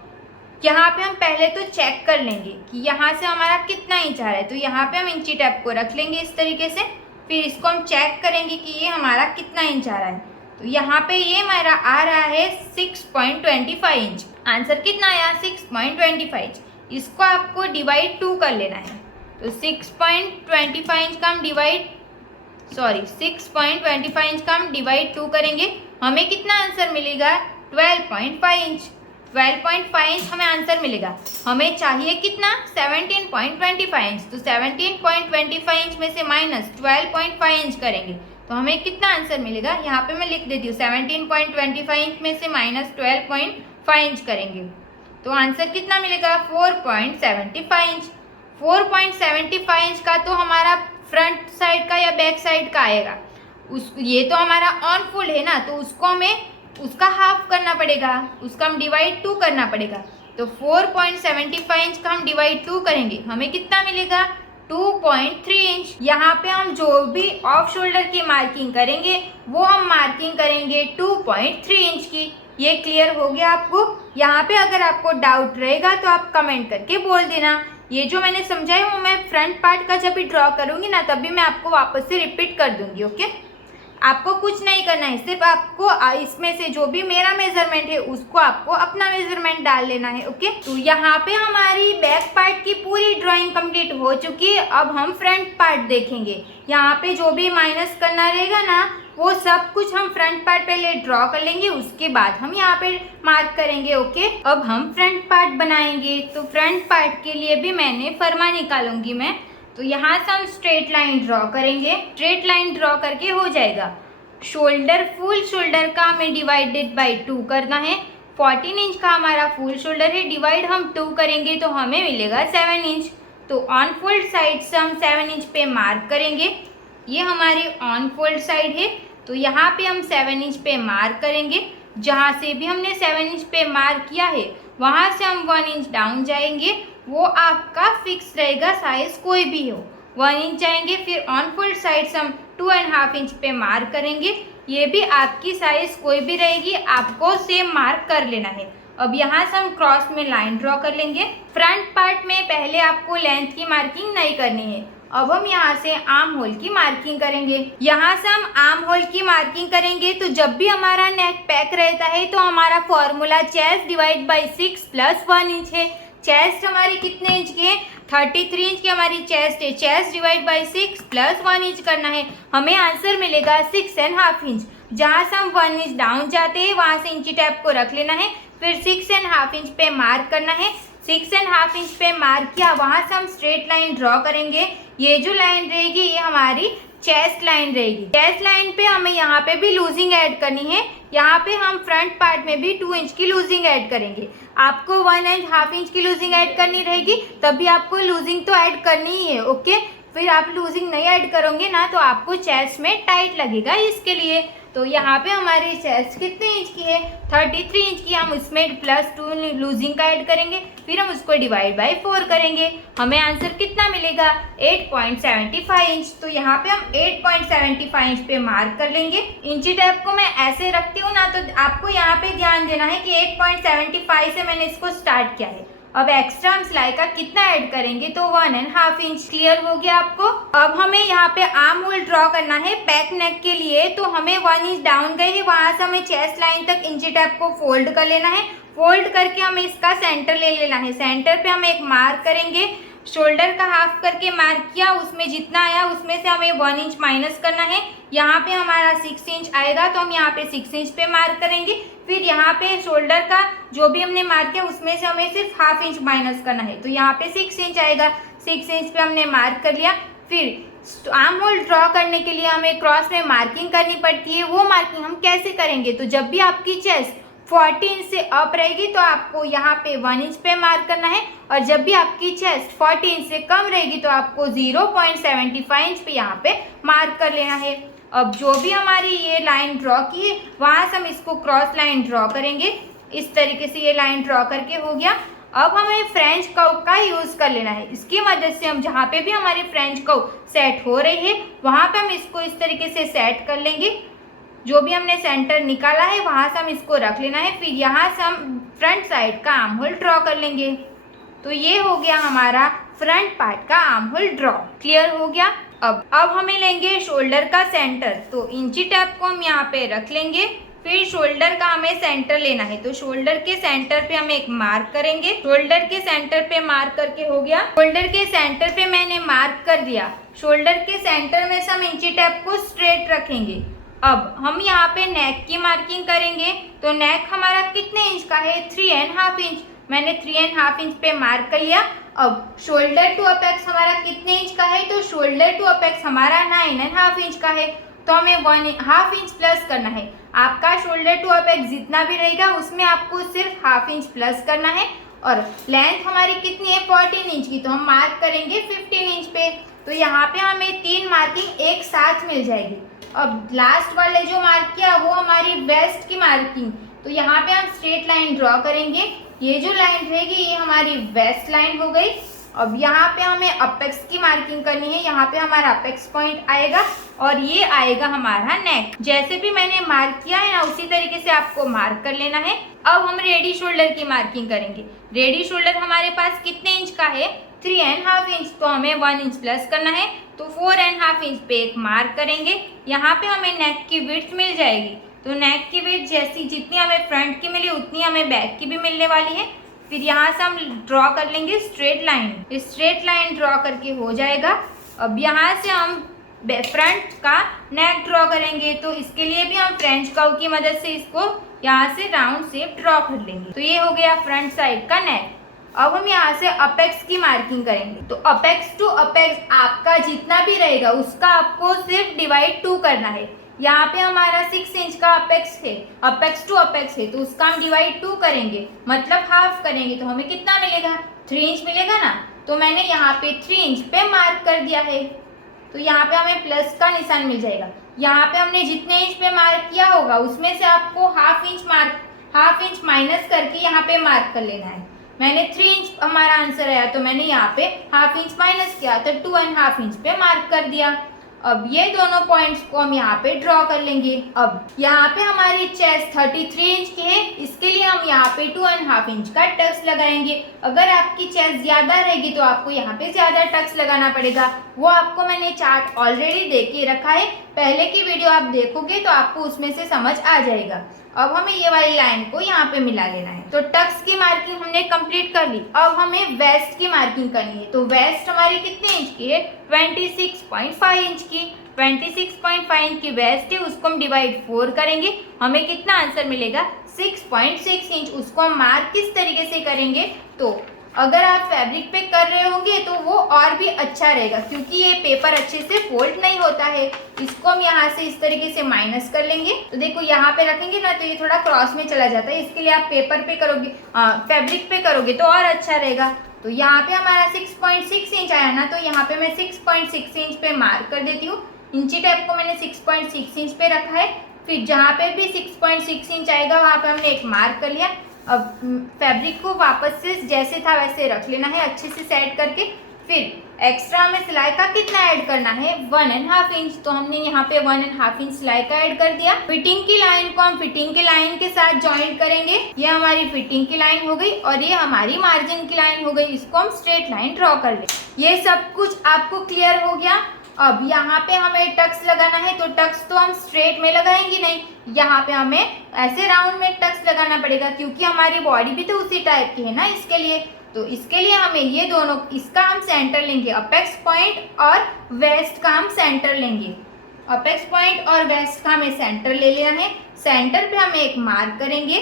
यहाँ पे हम पहले तो चेक कर लेंगे कि यहाँ से हमारा कितना इंच आ रहा है। तो यहाँ पे हम इंची टेप को रख लेंगे इस तरीके से, फिर इसको हम चेक करेंगे कि ये हमारा कितना इंच आ रहा है। तो यहाँ पे ये हमारा आ रहा है 6.25 इंच। आंसर कितना आया? 6.25 इंच। इसको आपको डिवाइड 2 कर लेना है। तो 6.25 इंच का हम 6.25 इंच का हम डिवाइड 2 करेंगे, हमें कितना आंसर मिलेगा? 12.5 इंच। 12.5 इंच हमें आंसर मिलेगा। हमें चाहिए कितना? 17.25 इंच। तो 17.25 इंच में से माइनस 12.5 इंच करेंगे तो हमें कितना आंसर मिलेगा? यहाँ पे मैं लिख देती हूँ 17.25 इंच में से माइनस 12.5 इंच करेंगे तो आंसर कितना मिलेगा? 4.75 इंच। 4.75 इंच का तो हमारा फ्रंट साइड का या बैक साइड का आएगा। ये तो हमारा ऑन फुल है ना, तो उसको हमें उसका हाफ करना पड़ेगा, उसका हम डिवाइड 2 करना पड़ेगा। तो 4.75 इंच का हम डिवाइड 2 करेंगे, हमें कितना मिलेगा? 2.3 इंच। यहाँ पे हम जो भी ऑफ शोल्डर की मार्किंग करेंगे वो हम मार्किंग करेंगे 2.3 इंच की। ये क्लियर हो गया आपको? यहाँ पे अगर आपको डाउट रहेगा तो आप कमेंट करके बोल देना। ये जो मैंने समझाया वो मैं फ्रंट पार्ट का जब भी ड्रॉ करूँगी ना, तभी मैं आपको वापस से रिपीट कर दूँगी। ओके, आपको कुछ नहीं करना है, सिर्फ आपको इसमें से जो भी मेरा मेजरमेंट है उसको आपको अपना मेजरमेंट डाल लेना है। ओके, तो यहाँ पे हमारी बैक पार्ट की पूरी ड्राइंग कंप्लीट हो चुकी है। अब हम फ्रंट पार्ट देखेंगे। यहाँ पे जो भी माइनस करना रहेगा ना, वो सब कुछ हम फ्रंट पार्ट पहले ड्रॉ कर लेंगे, उसके बाद हम यहाँ पे मार्क करेंगे। ओके, अब हम फ्रंट पार्ट बनाएंगे। तो फ्रंट पार्ट के लिए भी मैंने फरमा निकालूंगी मैं। तो यहाँ से हम स्ट्रेट लाइन ड्रॉ करेंगे। स्ट्रेट लाइन ड्रॉ करके हो जाएगा शोल्डर, फुल शोल्डर का हमें डिवाइडेड बाई 2 करना है। 14 इंच का हमारा फुल शोल्डर है, डिवाइड हम 2 करेंगे तो हमें मिलेगा 7 इंच। तो ऑन फोल्ड साइड से हम 7 इंच पे मार्क करेंगे। ये हमारी ऑन फोल्ड साइड है, तो यहाँ पे हम 7 इंच पे मार्क करेंगे। जहाँ से भी हमने 7 इंच पे मार्क किया है वहाँ से हम 1 इंच डाउन जाएंगे। वो आपका फिक्स रहेगा, साइज कोई भी हो। 1 इंच जाएंगे, फिर ऑन फोल्ड साइड से हम 2.5 इंच पे मार्क करेंगे। ये भी आपकी साइज कोई भी रहेगी, आपको सेम मार्क कर लेना है। अब यहाँ से हम क्रॉस में लाइन ड्रॉ कर लेंगे। फ्रंट पार्ट में पहले आपको लेंथ की मार्किंग नहीं करनी है। अब हम यहाँ से आर्म होल की मार्किंग करेंगे। यहाँ से हम आर्म होल की मार्किंग करेंगे तो जब भी हमारा नेक पैक रहता है तो हमारा formula chest divide by 6 plus 1 inch है। चेस्ट हमारी कितने इंच की है? 33 इंच की हमारी चेस्ट है। Chest divide by 6 plus 1 inch करना है, हमें आंसर मिलेगा 6.5 इंच। जहाँ से हम 1 इंच डाउन जाते हैं वहाँ से इंची टैप को रख लेना है, फिर 6.5 इंच पे मार्क करना है। 6.5 इंच पे मार्क किया, वहाँ से हम स्ट्रेट लाइन ड्रॉ करेंगे। ये जो लाइन रहेगी ये हमारी चेस्ट लाइन रहेगी। चेस्ट लाइन पे हमें यहाँ पे भी लूजिंग ऐड करनी है। यहाँ पे हम फ्रंट पार्ट में भी 2 इंच की लूजिंग ऐड करेंगे। आपको 1.5 इंच की लूजिंग ऐड करनी रहेगी, तभी आपको लूजिंग तो ऐड करनी ही है। ओके, फिर आप लूजिंग नहीं ऐड करोगे ना तो आपको चेस्ट में टाइट लगेगा। इसके लिए तो यहाँ पे हमारी चेस्ट कितने इंच की है? 33 इंच की। हम इसमें प्लस 2 लूजिंग का ऐड करेंगे, फिर हम उसको डिवाइड बाई 4 करेंगे, हमें आंसर कितना मिलेगा? 8.75 इंच। तो यहाँ पे हम 8.75 इंच पे मार्क कर लेंगे। इंची टेप को मैं ऐसे रखती हूँ ना, तो आपको यहाँ पे ध्यान देना है कि 8.75 से मैंने इसको स्टार्ट किया है। अब एक्स्ट्रा हम सिलाई का कितना ऐड करेंगे? तो 1.5 इंच। क्लियर हो गया आपको? अब हमें यहाँ पे आर्म होल ड्रॉ करना है बैक नेक के लिए। तो हमें 1 इंच डाउन गए हैं, वहां से हमें चेस्ट लाइन तक इंची टैप को फोल्ड कर लेना है। फोल्ड करके हमें इसका सेंटर ले लेना है। सेंटर पे हम एक मार्क करेंगे। शोल्डर का हाफ करके मार्क किया, उसमें जितना आया उसमें से हमें 1 इंच माइनस करना है। यहाँ पे हमारा 6 इंच आएगा तो हम यहाँ पे 6 इंच पे मार्क करेंगे। फिर यहाँ पे शोल्डर का जो भी हमने मार्क किया उसमें से हमें सिर्फ हाफ इंच माइनस करना है, तो यहाँ पे 6 इंच आएगा। 6 इंच पे हमने मार्क कर लिया। फिर आर्म होल ड्रॉ करने के लिए हमें क्रॉस में मार्किंग करनी पड़ती है। वो मार्किंग हम कैसे करेंगे, तो जब भी आपकी चेस्ट 40 इंच से अप रहेगी तो आपको यहाँ पे 1 इंच पे मार्क करना है, और जब भी आपकी चेस्ट 40 इंच से कम रहेगी तो आपको 0.75 इंच पे यहाँ पे मार्क कर लेना है। अब जो भी हमारी ये लाइन ड्रॉ की है वहाँ से हम इसको क्रॉस लाइन ड्रॉ करेंगे। इस तरीके से ये लाइन ड्रॉ करके हो गया। अब हमें फ्रेंच कर्व का यूज़ कर लेना है। इसकी मदद से हम जहाँ पे भी हमारी फ्रेंच कर्व सेट हो रही है वहाँ पे हम इसको इस तरीके से सेट कर लेंगे। जो भी हमने सेंटर निकाला है वहाँ से हम इसको रख लेना है। फिर यहाँ से हम फ्रंट साइड का आर्म होल ड्रॉ कर लेंगे। तो ये हो गया हमारा फ्रंट पार्ट का आर्म होल ड्रॉ। क्लियर हो गया। अब हमें लेंगे शोल्डर का सेंटर, तो इंची टेप को हम यहाँ पे रख लेंगे। फिर शोल्डर का हमें सेंटर लेना है, तो शोल्डर के सेंटर पे हम एक मार्क करेंगे। शोल्डर के सेंटर पे मार्क करके हो गया। शोल्डर के सेंटर पे मैंने मार्क कर दिया। शोल्डर के सेंटर में से हम इंची टेप को स्ट्रेट रखेंगे। अब हम यहाँ पे नेक की मार्किंग करेंगे, तो नेक हमारा कितने इंच का है, 3.5 इंच। मैंने 3.5 इंच पे मार्क कर लिया। अब शोल्डर टू अपेक्स हमारा कितने इंच का है, तो शोल्डर टू अपेक्स हमारा 9.5 इंच का है, तो हमें 1.5 इंच प्लस करना है। आपका शोल्डर टू अपेक्स जितना भी रहेगा उसमें आपको सिर्फ हाफ इंच प्लस करना है। और लेंथ हमारी कितनी है, 14 इंच की, तो हम मार्क करेंगे 15 इंच पे। तो यहाँ पे हमें 3 मार्किंग एक साथ मिल जाएगी। अब लास्ट वाले जो मार्क किया वो हमारी वेस्ट की मार्किंग, तो यहाँ पे हम स्ट्रेट लाइन ड्रॉ करेंगे। ये जो लाइन रहेगी ये हमारी वेस्ट लाइन हो गई। अब यहाँ पे हमें अपेक्स की मार्किंग करनी है। यहाँ पे हमारा अपेक्स पॉइंट आएगा और ये आएगा हमारा नेक। जैसे भी मैंने मार्क किया है ना उसी तरीके से आपको मार्क कर लेना है। अब हम रेडी शोल्डर की मार्किंग करेंगे। रेडी शोल्डर हमारे पास कितने इंच का है, 3.5 इंच, तो हमें 1 इंच प्लस करना है, तो 4.5 इंच पे एक मार्क करेंगे। यहाँ पे हमें नेक की विड्थ मिल जाएगी, तो नेक की विड्थ जैसी जितनी हमें फ्रंट की मिली उतनी हमें बैक की भी मिलने वाली है। फिर यहाँ से हम ड्रॉ कर लेंगे straight line. Straight line draw करके हो जाएगा। अब यहाँ से हम फ्रंट का नेक ड्रॉ करेंगे, तो इसके लिए भी हम फ्रेंच कर्व की मदद से इसको यहाँ से राउंड शेप ड्रॉ कर लेंगे। तो ये हो गया फ्रंट साइड का नेक। अब हम यहाँ से अपेक्स की मार्किंग करेंगे, तो अपेक्स टू अपेक्स आपका जितना भी रहेगा उसका आपको सिर्फ डिवाइड 2 करना है। यहाँ पे हमारा 6 इंच का अपेक्स है, अपेक्स टू अपेक्स है, तो उसका हम डिवाइड 2 करेंगे, मतलब हाफ करेंगे, तो हमें कितना मिलेगा, 3 इंच मिलेगा ना। तो मैंने यहाँ पे 3 इंच पे मार्क कर दिया है, तो यहाँ पे हमें प्लस का निशान मिल जाएगा। यहाँ पे हमने जितने इंच पे मार्क किया होगा उसमें से आपको हाफ इंच माइनस करके यहाँ पे मार्क कर लेना है। मैंने 3 इंच हमारा आंसर आया, तो मैंने यहाँ पे हाफ इंच माइनस किया, तो 2.5 इंच पे मार्क कर दिया। अब ये दोनों पॉइंट्स को हम यहाँ पे ड्रॉ कर लेंगे। अब यहाँ पे हमारी चेस्ट 33 इंच की है, इसके लिए हम यहाँ पे 2.5 इंच का टक्स लगाएंगे। अगर आपकी चेस्ट ज्यादा रहेगी तो आपको यहाँ पे ज्यादा टक्स लगाना पड़ेगा। वो आपको मैंने चार्ट ऑलरेडी दे के रखा है, पहले की वीडियो आप देखोगे तो आपको उसमें से समझ आ जाएगा। अब हमें ये वाली लाइन को यहाँ पे मिला लेना है। तो टक्स की मार्किंग हमने कंप्लीट कर ली। अब हमें वेस्ट की मार्किंग करनी है, तो वेस्ट हमारी कितने इंच की है, 26.5 इंच की। 26.5 इंच की वेस्ट है, उसको हम डिवाइड 4 करेंगे, हमें कितना आंसर मिलेगा, 6.6 इंच। उसको हम मार्क किस तरीके से करेंगे, तो अगर आप फैब्रिक पे कर रहे होंगे तो वो और भी अच्छा रहेगा, क्योंकि ये पेपर अच्छे से फोल्ड नहीं होता है। इसको हम यहाँ से इस तरीके से माइनस कर लेंगे, तो देखो यहाँ पे रखेंगे ना तो ये थोड़ा क्रॉस में चला जाता है। इसके लिए आप पेपर पे करोगे, फैब्रिक पे करोगे तो और अच्छा रहेगा। तो यहाँ पे हमारा 6.6 इंच आया ना, तो यहाँ पे मैं 6.6 इंच पे मार्क कर देती हूँ। इंची टेप को मैंने 6.6 इंच पे रखा है। फिर जहाँ पे भी 6.6 इंच आएगा वहाँ पे हमने एक मार्क कर लिया। अब फैब्रिक को वापस से जैसे था वैसे रख लेना है, अच्छे से सेट करके। फिर एक्स्ट्रा में सिलाई का कितना ऐड करना है, 1.5 इंच, तो हमने यहाँ पे 1.5 इंच सिलाई का ऐड कर दिया। फिटिंग की लाइन को हम फिटिंग की लाइन के साथ ज्वाइंट करेंगे। ये हमारी फिटिंग की लाइन हो गई और ये हमारी मार्जिन की लाइन हो गई। इसको हम स्ट्रेट लाइन ड्रॉ कर ले। ये सब कुछ आपको क्लियर हो गया। अब यहाँ पे हमें टक्स लगाना है, तो टक्स तो हम स्ट्रेट में लगाएंगे नहीं, यहाँ पे हमें ऐसे राउंड में टक्स लगाना पड़ेगा, क्योंकि हमारी बॉडी भी तो उसी टाइप की है ना, इसके लिए। तो इसके लिए हमें ये दोनों, इसका हम सेंटर लेंगे अपेक्स पॉइंट और वेस्ट का हम सेंटर लेंगे। अपेक्स पॉइंट और वेस्ट का हमें सेंटर ले लेना है। सेंटर पे हमें एक मार्क करेंगे,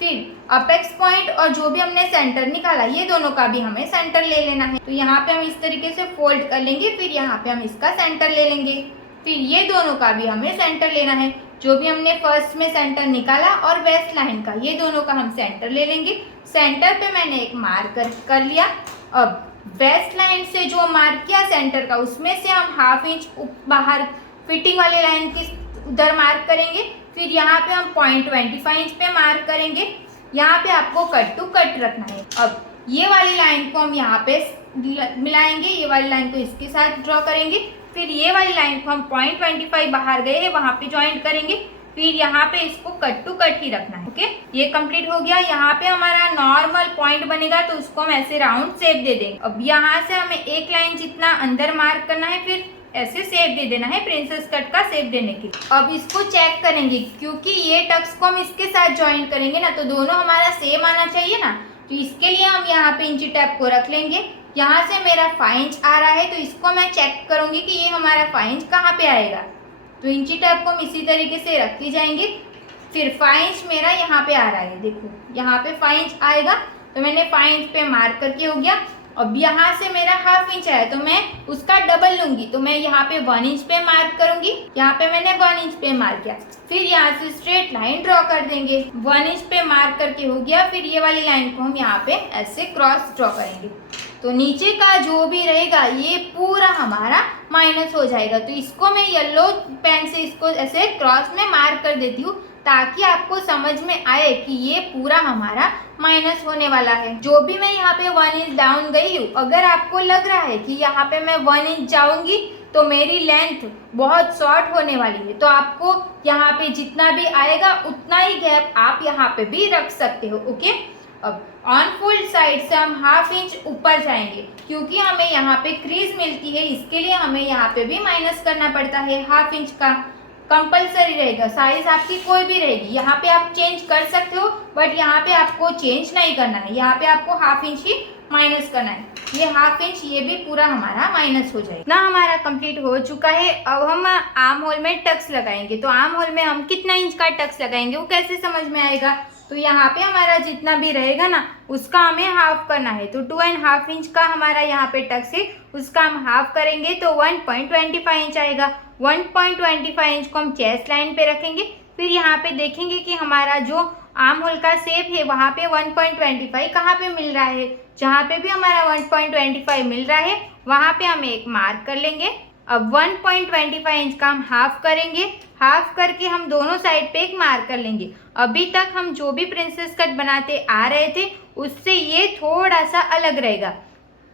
फिर अपेक्स पॉइंट और जो भी हमने सेंटर निकाला ये दोनों का भी हमें सेंटर ले लेना है। तो यहाँ पे हम इस तरीके से फोल्ड कर लेंगे, फिर यहाँ पे हम इसका सेंटर ले लेंगे, फिर ये दोनों का भी हमें सेंटर लेना है। जो भी हमने फर्स्ट में सेंटर निकाला और वेस्ट लाइन का ये दोनों का हम सेंटर ले लेंगे। सेंटर पे मैंने एक मार्क कर लिया। अब वेस्ट लाइन से जो मार्क किया सेंटर का, उसमें से हम ½ इंच बाहर फिटिंग वाली लाइन की उधर मार्क करेंगे। फिर यहाँ पे हम 0.25 इंच पे मार्क करेंगे। यहाँ पे आपको कट टू कट रखना है। अब ये वाली लाइन को हम यहाँ पे मिलाएंगे, ये वाली लाइन को इसके साथ ड्रॉ करेंगे। फिर ये वाली लाइन को हम 0.25 बाहर गए हैं वहाँ पे ज्वाइंट करेंगे। फिर यहाँ पे इसको कट टू कट ही रखना है। ओके, ये कंप्लीट हो गया। यहाँ पे हमारा नॉर्मल पॉइंट बनेगा तो उसको हम ऐसे राउंड शेप दे देंगे। अब यहाँ से हमें एक लाइन जितना अंदर मार्क करना है, फिर ऐसे शेप दे देना है प्रिंसेस कट का शेप देने के। अब इसको चेक करेंगे, क्योंकि ये टक्स को हम इसके साथ ज्वाइंट करेंगे ना, तो दोनों हमारा सेम आना चाहिए ना। तो इसके लिए हम यहाँ पे इंची टेप को रख लेंगे। यहाँ से मेरा 5 इंच आ रहा है, तो इसको मैं चेक करूंगी कि ये हमारा 5 इंच कहाँ पे आएगा। तो इंची टेप को हम इसी तरीके से रखती जाएंगे। फिर 5 इंच मेरा यहाँ पे आ रहा है, देखो यहाँ पे 5 इंच आएगा। तो मैंने 5 इंच पे मार्क करके हो गया। अब यहाँ से मेरा ½ इंच आया, तो मैं उसका डबल लूंगी। तो मैं यहाँ पे 1 इंच पे मार्क करूंगी। यहाँ पे मैंने 1 इंच पे मार्क किया। फिर यहाँ से स्ट्रेट लाइन ड्रॉ कर देंगे। 1 इंच पे मार्क करके हो गया। फिर ये वाली लाइन को हम यहाँ पे ऐसे क्रॉस ड्रॉ करेंगे। तो नीचे का जो भी रहेगा ये पूरा हमारा माइनस हो जाएगा। तो इसको मैं येलो पेन से इसको ऐसे क्रॉस में मार्क कर देती हूँ, ताकि आपको समझ में आए कि ये पूरा हमारा माइनस होने वाला है। जो भी मैं यहाँ पे 1 इंच डाउन गई हूँ, अगर आपको लग रहा है कि यहाँ पे मैं 1 इंच जाऊंगी तो मेरी लेंथ बहुत शॉर्ट होने वाली है, तो आपको यहाँ पे जितना भी आएगा उतना ही गैप आप यहाँ पे भी रख सकते हो। ओके, अब ऑन फोल्ड साइड से हम ½ इंच ऊपर जाएंगे, क्योंकि हमें यहाँ पे क्रीज मिलती है। इसके लिए हमें यहाँ पे भी माइनस करना पड़ता है। ½ इंच का कंपलसरी रहेगा। साइज आपकी कोई भी रहेगी, यहाँ पे आप चेंज कर सकते हो, बट यहाँ पे आपको चेंज नहीं करना है। यहाँ पे आपको ½ इंच ही माइनस करना है। ये ½ इंच ये भी पूरा हमारा माइनस हो जाएगा ना। हमारा कंप्लीट हो चुका है। अब हम आर्म होल में टक्स लगाएंगे। तो आर्म होल में हम कितना इंच का टक्स लगाएंगे वो कैसे समझ में आएगा। तो यहाँ पे हमारा जितना भी रहेगा ना उसका हमें हाफ करना है। तो 2.5 इंच का हमारा यहाँ पे टक्स है, उसका हम हाफ करेंगे तो 1.25 इंच आएगा। 1.25 इंच को हम चेस्ट लाइन पे रखेंगे। फिर यहाँ पे देखेंगे कि हमारा जो आर्म होल का शेप है वहाँ पे 1.25 कहाँ पे मिल रहा है। जहाँ पे भी हमारा 1.25 मिल रहा है वहाँ पे हम एक मार्क कर लेंगे। अब 1.25 इंच का हम हाफ करेंगे। हाफ करके हम दोनों साइड पे एक मार्क कर लेंगे। अभी तक हम जो भी प्रिंसेस कट बनाते आ रहे थे उससे ये थोड़ा सा अलग रहेगा,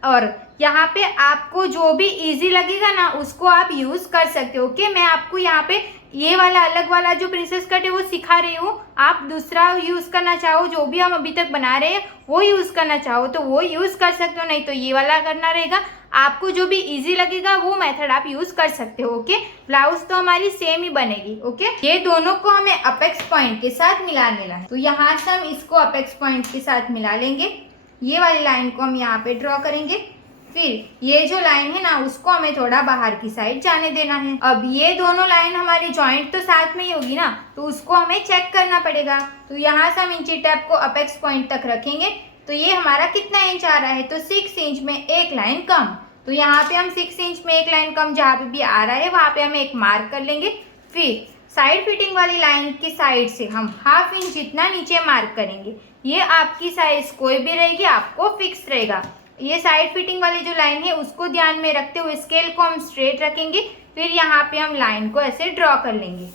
और यहाँ पे आपको जो भी इजी लगेगा ना उसको आप यूज कर सकते हो। ओके, मैं आपको यहाँ पे ये वाला अलग वाला जो प्रिंसेस कट है वो सिखा रही हूँ। आप दूसरा यूज करना चाहो, जो भी हम अभी तक बना रहे हैं वो यूज करना चाहो तो वो यूज कर सकते हो, नहीं तो ये वाला करना रहेगा। आपको जो भी इजी लगेगा वो मेथड आप यूज कर सकते हो। ओके, ब्लाउज तो हमारी सेम ही बनेगी। ओके, ये दोनों को हमें अपेक्स पॉइंट के साथ मिला लेना है। तो यहाँ से हम इसको अपेक्स पॉइंट के साथ मिला लेंगे। ये वाली लाइन को हम यहाँ पे ड्रॉ करेंगे। फिर ये जो लाइन है ना उसको हमें थोड़ा बाहर की साइड जाने देना है। अब ये दोनों लाइन हमारी जॉइंट तो साथ में ही होगी ना, तो उसको हमें चेक करना पड़ेगा। तो यहाँ से हम इंची टेप को अपेक्स पॉइंट तक रखेंगे। तो ये हमारा कितना इंच आ रहा है, तो 6 इंच में एक लाइन कम। तो यहाँ पे हम 6 इंच में एक लाइन कम जहाँ पे भी आ रहा है वहाँ पे हम एक मार्क कर लेंगे। फिर साइड फिटिंग वाली लाइन की साइड से हम ½ इंच जितना नीचे मार्क करेंगे। ये आपकी साइज कोई भी रहेगी, आपको फिक्स रहेगा। ये साइड फिटिंग वाली जो लाइन है उसको ध्यान में रखते हुए स्केल को हम स्ट्रेट रखेंगे। फिर यहाँ पे हम लाइन को ऐसे ड्रॉ कर लेंगे।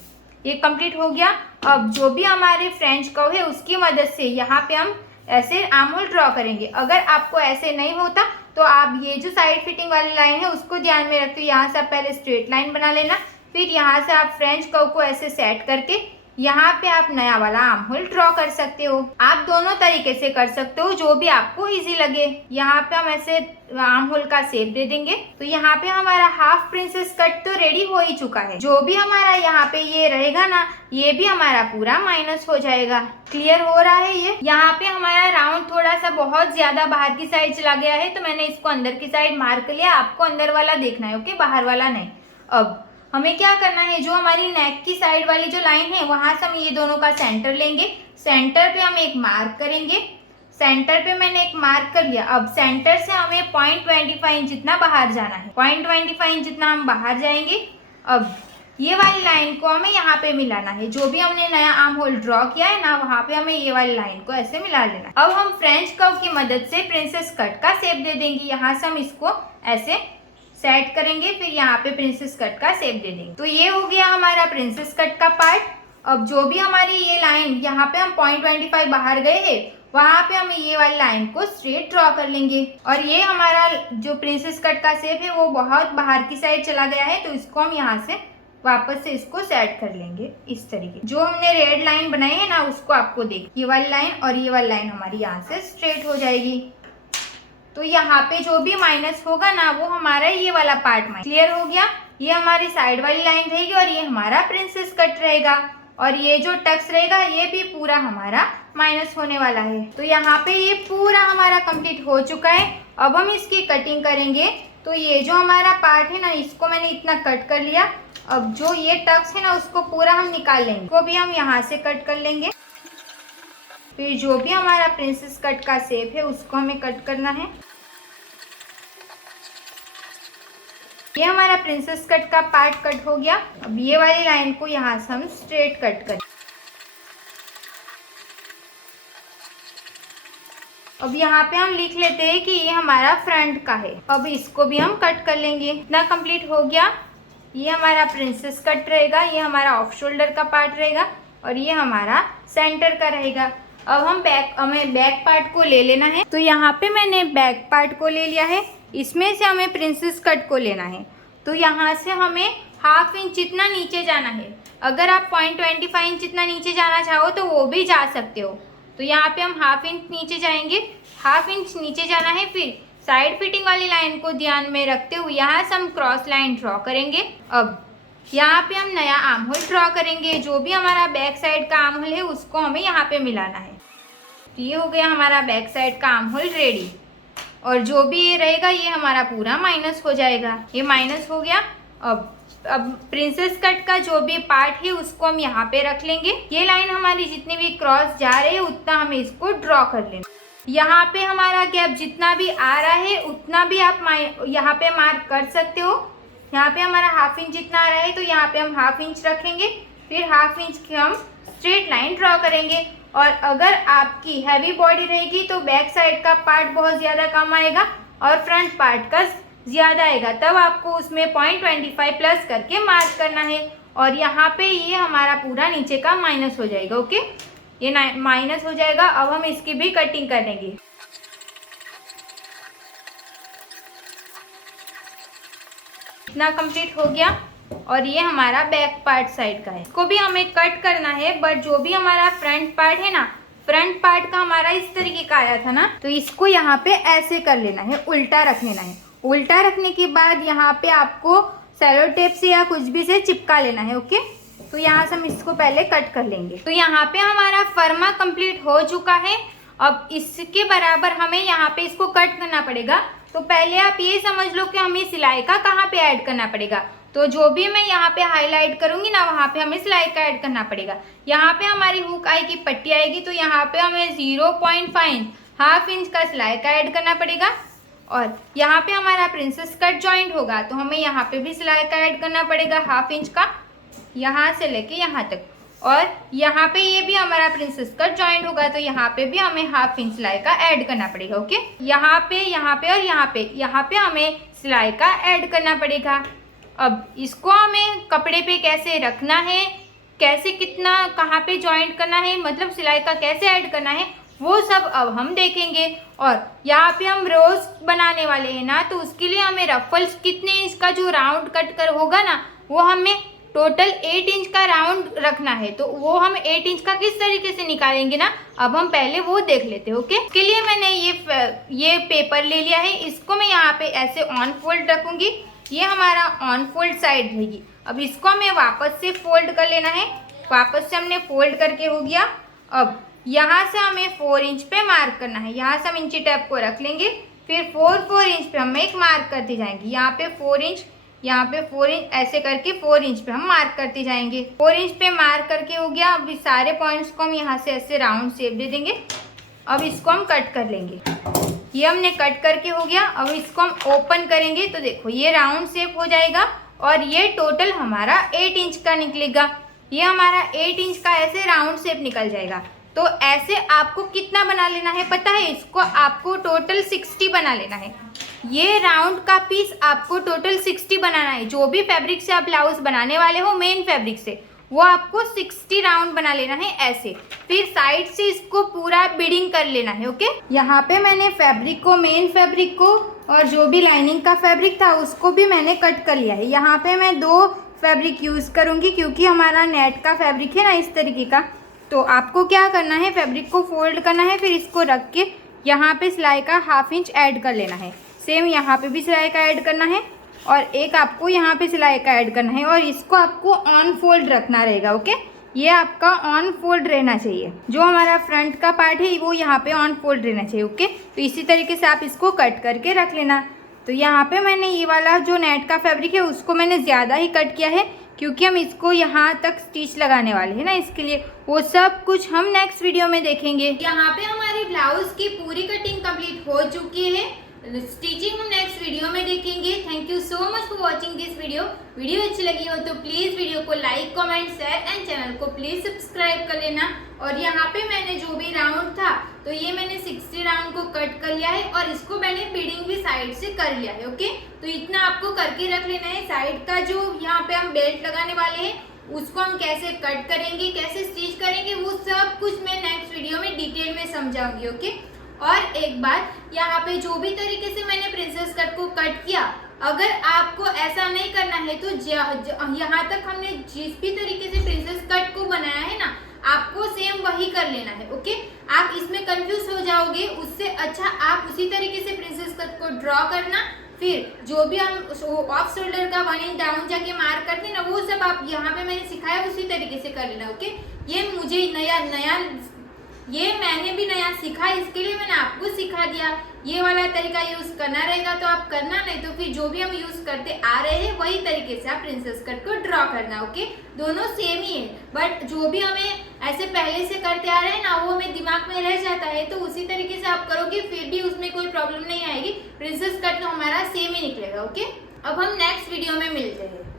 ये कंप्लीट हो गया। अब जो भी हमारे फ्रेंच कर्व है उसकी मदद से यहाँ पे हम ऐसे आर्म होल ड्रॉ करेंगे। अगर आपको ऐसे नहीं होता तो आप ये जो साइड फिटिंग वाली लाइन है उसको ध्यान में रखते हुए यहाँ से आप पहले स्ट्रेट लाइन बना लेना। फिर यहाँ से आप फ्रेंच कर्व को ऐसे सेट करके यहाँ पे आप नया वाला आर्म होल ड्रॉ कर सकते हो। आप दोनों तरीके से कर सकते हो, जो भी आपको इजी लगे। यहाँ पे हम ऐसे आर्म होल का शेप दे देंगे। तो यहाँ पे हमारा हाफ प्रिंसेस कट तो रेडी हो ही चुका है। जो भी हमारा यहाँ पे ये रहेगा ना, ये भी हमारा पूरा माइनस हो जाएगा। क्लियर हो रहा है ये? यहाँ पे हमारा राउंड थोड़ा सा बहुत ज्यादा बाहर की साइड चला गया है, तो मैंने इसको अंदर की साइड मार्क लिया। आपको अंदर वाला देखना है, ओके, बाहर वाला नहीं। अब हमें क्या करना है, जो हमारी नेक की साइड वाली जो लाइन है वहां से हम ये दोनों का सेंटर लेंगे। सेंटर पे हम एक मार्क करेंगे। सेंटर पे मैंने एक मार्क कर लिया। अब सेंटर से हमें 0.25 इंच जितना बाहर जाना है। 0.25 इंच जितना हम बाहर जाएंगे। अब ये वाली लाइन को हमें यहाँ पे मिलाना है। जो भी हमने नया आर्म होल ड्रॉ किया है ना, वहां पे हमें ये वाली लाइन को ऐसे मिला लेना। अब हम फ्रेंच कर्व की मदद से प्रिंसेस कट का शेप दे देंगे। यहाँ से हम इसको ऐसे सेट करेंगे, फिर यहाँ पे प्रिंसेस कट का शेप दे देंगे। तो ये हो गया हमारा प्रिंसेस कट का पार्ट। अब जो भी हमारी ये लाइन, यहाँ पे हम 0.25 बाहर गए हैं, वहां पे हम ये वाली लाइन को स्ट्रेट ड्रॉ कर लेंगे। और ये हमारा जो प्रिंसेस कट का शेप है वो बहुत बाहर की साइड चला गया है, तो इसको हम यहाँ से वापस से इसको सेट कर लेंगे इस तरीके। जो हमने रेड लाइन बनाई है ना, उसको आपको देख, ये वाली लाइन और ये वाली लाइन हमारी यहाँ से स्ट्रेट हो जाएगी। तो यहाँ पे जो भी माइनस होगा ना, वो हमारा ये वाला पार्ट माइनस। क्लियर हो गया? ये हमारी साइड वाली लाइन रहेगी और ये हमारा प्रिंसेस कट रहेगा। और ये जो टक्स रहेगा ये भी पूरा हमारा माइनस होने वाला है। तो यहाँ पे ये पूरा हमारा कंप्लीट हो चुका है। अब हम इसकी कटिंग करेंगे। तो ये जो हमारा पार्ट है ना, इसको मैंने इतना कट कर लिया। अब जो ये टक्स है ना, उसको पूरा हम निकाल लेंगे। इसको भी हम यहाँ से कट कर लेंगे। फिर जो भी हमारा प्रिंसेस कट का शेप है उसको हमें कट करना है। ये हमारा प्रिंसेस कट का पार्ट कट हो गया। अब ये वाली लाइन को यहाँ से हम स्ट्रेट कट करें। अब यहाँ पे हम लिख लेते हैं कि ये हमारा फ्रंट का है। अब इसको भी हम कट कर लेंगे। इतना कंप्लीट हो गया। ये हमारा प्रिंसेस कट रहेगा, ये हमारा ऑफ शोल्डर का पार्ट रहेगा और ये हमारा सेंटर का रहेगा। अब हमें बैक पार्ट को ले लेना है। तो यहाँ पे मैंने बैक पार्ट को ले लिया है। इसमें से हमें प्रिंसेस कट को लेना है। तो यहाँ से हमें ½ इंच जितना नीचे जाना है। अगर आप 0.25 इंच जितना नीचे जाना चाहो तो वो भी जा सकते हो। तो यहाँ पे हम ½ इंच नीचे जाएंगे। ½ इंच नीचे जाना है। फिर साइड फिटिंग वाली लाइन को ध्यान में रखते हुए यहाँ से हम क्रॉस लाइन ड्रॉ करेंगे। अब यहाँ पे हम नया आर्म होल ड्रॉ करेंगे। जो भी हमारा बैक साइड का आर्म होल है उसको हमें यहाँ पे मिलाना है। तो ये हो गया हमारा बैक साइड का आर्म होल रेडी। और जो भी ये रहेगा ये हमारा पूरा माइनस हो जाएगा। ये माइनस हो गया। अब प्रिंसेस कट का जो भी पार्ट है उसको हम यहाँ पे रख लेंगे। ये लाइन हमारी जितनी भी क्रॉस जा रही है उतना हमें इसको ड्रॉ कर लेना। यहाँ पे हमारा गैप जितना भी आ रहा है उतना भी आप यहाँ पे मार्क कर सकते हो। यहाँ पे हमारा ½ इंच जितना आ रहा है, तो यहाँ पे हम ½ इंच रखेंगे। फिर ½ इंच की हम स्ट्रेट लाइन ड्रॉ करेंगे। और अगर आपकी हैवी बॉडी रहेगी तो बैक साइड का पार्ट बहुत ज़्यादा कम आएगा और फ्रंट पार्ट का ज़्यादा आएगा। तब आपको उसमें 0.25 प्लस करके मार्क करना है। और यहाँ पे ये हमारा पूरा नीचे का माइनस हो जाएगा। ओके, ये माइनस हो जाएगा। अब हम इसकी भी कटिंग करेंगे। इतना कंप्लीट हो गया। और ये हमारा बैक पार्ट साइड का है। इसको भी हमें कट करना है। बट जो भी हमारा फ्रंट पार्ट है ना, फ्रंट पार्ट का हमारा इस तरीके का आया था ना, तो इसको यहाँ पे ऐसे कर लेना है, उल्टा रख लेना है। उल्टा रखने के बाद यहाँ पे आपको सेलो टेप से या कुछ भी से चिपका लेना है। ओके, तो यहाँ से हम इसको पहले कट कर लेंगे। तो यहाँ पे हमारा फर्मा कंप्लीट हो चुका है। अब इसके बराबर हमें यहाँ पे इसको कट करना पड़ेगा। तो पहले आप ये समझ लो कि हमें सिलाई का कहाँ पे ऐड करना पड़ेगा। तो जो भी मैं यहाँ पे हाईलाइट करूंगी ना, वहाँ पे हमें सिलाई का ऐड करना पड़ेगा। यहाँ पे हमारी हुक आई की पट्टी आएगी, तो यहाँ पे हमें 0.5 ½ इंच का सिलाई का ऐड करना पड़ेगा। और यहाँ पे हमारा प्रिंसेस कट जॉइंट होगा, तो हमें यहाँ पे भी सिलाई का ऐड करना पड़ेगा ½ इंच का, यहाँ से लेके यहाँ तक। और यहाँ पे ये भी हमारा प्रिंसेस कट जॉइंट होगा, तो यहाँ पे भी हमें ½ इंच सिलाई का ऐड करना पड़ेगा। ओके, यहाँ पे और यहाँ पे हमें सिलाई का ऐड करना पड़ेगा। अब इसको हमें कपड़े पे कैसे रखना है, कैसे कितना कहाँ पे जॉइंट करना है, मतलब सिलाई का कैसे ऐड करना है, वो सब अब हम देखेंगे। और यहाँ पे हम रोज बनाने वाले हैं ना, तो उसके लिए हमें रफल्स कितने इंच का जो राउंड कट कर होगा ना, वो हमें टोटल 8 इंच का राउंड रखना है, तो वो हम 8 इंच का किस तरीके से निकालेंगे ना, अब हम पहले वो देख लेते हैं। ओके, इसके लिए मैंने ये पेपर ले लिया है, इसको मैं यहाँ पे ऐसे ऑन फोल्ड रखूंगी, ये हमारा ऑन फोल्ड साइड रहेगी। अब इसको हमें वापस से फोल्ड कर लेना है, वापस से हमने फोल्ड करके हो गया। अब यहाँ से हमें 4 इंच पे मार्क करना है, यहाँ से हम इंची टेप को रख लेंगे, फिर 4 इंच पे हम एक मार्क करते जाएंगे, यहाँ पे 4 इंच, यहाँ पे 4 इंच, ऐसे करके 4 इंच पे हम मार्क करते जाएंगे। 4 इंच पे मार्क करके हो गया। अब इस सारे पॉइंट्स को हम यहाँ से ऐसे राउंड शेप दे देंगे। अब इसको हम कट कर लेंगे, ये हमने कट करके हो गया। अब इसको हम ओपन करेंगे तो देखो ये राउंड शेप हो जाएगा और ये टोटल हमारा 8 इंच का निकलेगा। ये हमारा 8 इंच का ऐसे राउंड शेप निकल जाएगा। तो ऐसे आपको कितना बना लेना है पता है, इसको आपको टोटल 60 बना लेना है। ये राउंड का पीस आपको टोटल 60 बनाना है। जो भी फैब्रिक से आप ब्लाउज बनाने वाले हो, मेन फैब्रिक से, वो आपको 60 राउंड बना लेना है ऐसे। फिर साइड से इसको पूरा बीडिंग कर लेना है। ओके, यहाँ पे मैंने फैब्रिक को, मेन फैब्रिक को और जो भी लाइनिंग का फैब्रिक था उसको भी मैंने कट कर लिया है। यहाँ पे मैं 2 फैब्रिक यूज़ करूँगी क्योंकि हमारा नेट का फैब्रिक है ना इस तरीके का। तो आपको क्या करना है, फैब्रिक को फोल्ड करना है, फिर इसको रख के यहाँ पे सिलाई का 1/2 इंच ऐड कर लेना है। सेम यहाँ पे भी सिलाई का ऐड करना है और एक आपको यहाँ पे सिलाई का ऐड करना है और इसको आपको ऑन फोल्ड रखना रहेगा। ओके, ये आपका ऑन फोल्ड रहना चाहिए। जो हमारा फ्रंट का पार्ट है वो यहाँ पे ऑन फोल्ड रहना चाहिए। ओके, तो इसी तरीके से आप इसको कट करके रख लेना। तो यहाँ पे मैंने ये वाला जो नेट का फैब्रिक है उसको मैंने ज़्यादा ही कट किया है क्योंकि हम इसको यहाँ तक स्टिच लगाने वाले हैं ना, इसके लिए। वो सब कुछ हम नेक्स्ट वीडियो में देखेंगे। यहाँ पे हमारी ब्लाउज की पूरी कटिंग कंप्लीट हो चुकी है, स्टिचिंग हम नेक्स्ट वीडियो में देखेंगे। Thank you so much for watching this video. Video अच्छी लगी हो तो प्लीज वीडियो को like, comment, share and channel को प्लीज सब्सक्राइब कर लेना। और यहाँ पे मैंने जो भी राउंड था तो ये मैंने 60 राउंड को कट कर लिया है और इसको मैंने बीडिंग भी साइड से कर लिया है। ओके, तो इतना आपको करके रख लेना है। साइड का जो यहाँ पे हम बेल्ट लगाने वाले हैं उसको हम कैसे कट करेंगे, कैसे स्टिच करेंगे, वो सब कुछ मैं नेक्स्ट वीडियो में डिटेल में समझाऊंगी। ओके, और एक बात, यहाँ पे जो भी तरीके से मैंने प्रिंसेस कट को कट किया, अगर आपको ऐसा नहीं करना है तो यहाँ तक हमने जिस भी तरीके से प्रिंसेस कट को बनाया है ना, आपको सेम वही कर लेना है। ओके, आप इसमें कंफ्यूज हो जाओगे, उससे अच्छा आप उसी तरीके से प्रिंसेस कट को ड्रॉ करना। फिर जो भी हम ऑफ शोल्डर का 1 इंच डाउन जाके मार्क करते हैं ना, वो सब आप यहाँ पे मैंने सिखाया उसी तरीके से कर लेना। ओके, ये मैंने भी नया सीखा, इसके लिए मैंने आपको सिखा दिया। ये वाला तरीका यूज करना रहेगा तो आप करना, नहीं तो फिर जो भी हम यूज करते आ रहे हैं वही तरीके से आप प्रिंसेस कट को ड्रॉ करना। ओके, दोनों सेम ही है, बट जो भी हमें ऐसे पहले से करते आ रहे हैं ना, वो हमें दिमाग में रह जाता है। तो उसी तरीके से आप करोगे फिर भी उसमें कोई प्रॉब्लम नहीं आएगी, प्रिंसेस कट तो हमारा सेम ही निकलेगा। ओके, अब हम नेक्स्ट वीडियो में मिलते हैं।